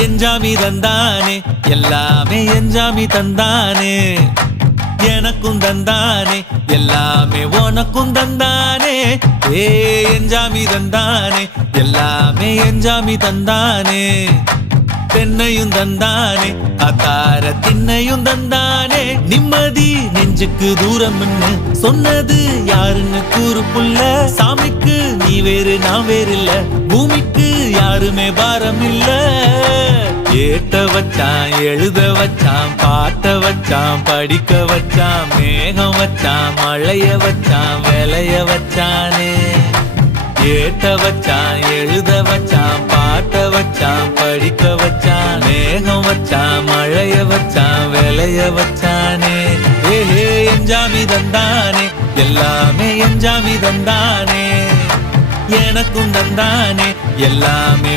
எஞ்சாமி தந்தானே எல்லாமே எஞ்சாமி தந்தானே எனக்கும் தந்தானே எல்லாமே உனக்கும் தந்தானே ஏ எஞ்சாமி தந்தானே எல்லாமே எஞ்சாமி தந்தானே தென்னையும் தந்தானே அத்தார திண்ணையும் தந்தானே நிம்மதி நெஞ்சுக்கு தூரம்னு சொன்னது யாருன்னு கூறு புள்ள சாமிக்கு நீ வேறு நான் வேறு இல்ல பூமிக்கு யாருமே பாரம் இல்ல ஏட்ட வச்சான் எழுத வச்சான் பாட்ட வச்சான் படிக்க வச்சான் மேகம் வச்சான் மழைய வச்சான் விளைய வச்சானே ஏட்ட வச்சான் எழுத வச்சான் பாட்ட வச்சான் படிக்க வச்சான் மேகம் வச்சான் மழைய வச்சான் விளைய வச்சானே ஏஹே எஞ்சாமி தந்தானே எல்லாமே எஞ்சாமி தந்தானே எனக்கும் தந்தானே எல்லாமே